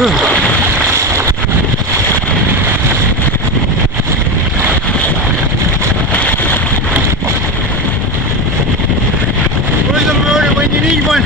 Where's the motor when you need one?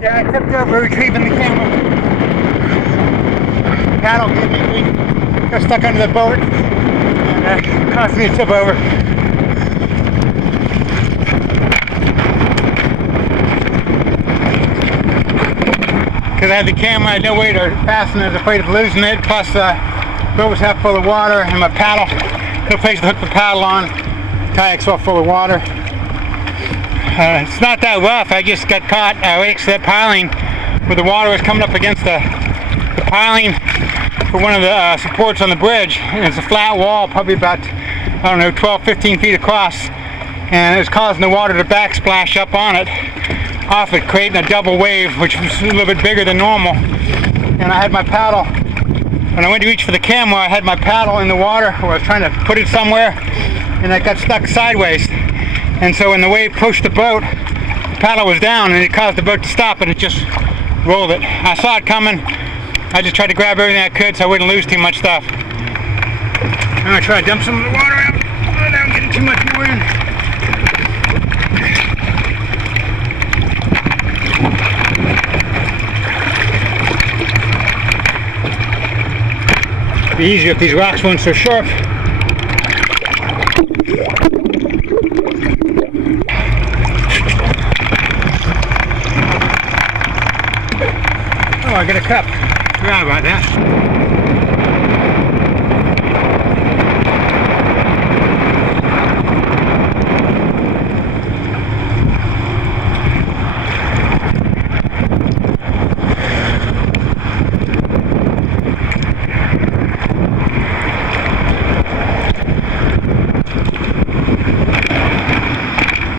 Yeah, I tipped over retrieving the camera. Paddle got stuck under the boat and caused me to tip over. Because I had the camera, I had no way to fasten it, I was afraid of losing it. Plus the boat was half full of water and my paddle, no place to hook the paddle on. Kayak's all full of water. It's not that rough, I just got caught right next to that piling where the water was coming up against the piling for one of the supports on the bridge. And it's a flat wall, probably about, I don't know, 12-15 feet across. And it was causing the water to backsplash up on it, off it, creating a double wave, which was a little bit bigger than normal. And I had my paddle, when I went to reach for the camera, I had my paddle in the water where I was trying to put it somewhere, and it got stuck sideways. And so when the wave pushed the boat, the paddle was down and it caused the boat to stop and it just rolled it. I saw it coming. I just tried to grab everything I could so I wouldn't lose too much stuff. I'm going to try to dump some of the water out without getting too much more in. It'd be easier if these rocks weren't so sharp. Oh, I got a cup. Forgot about that.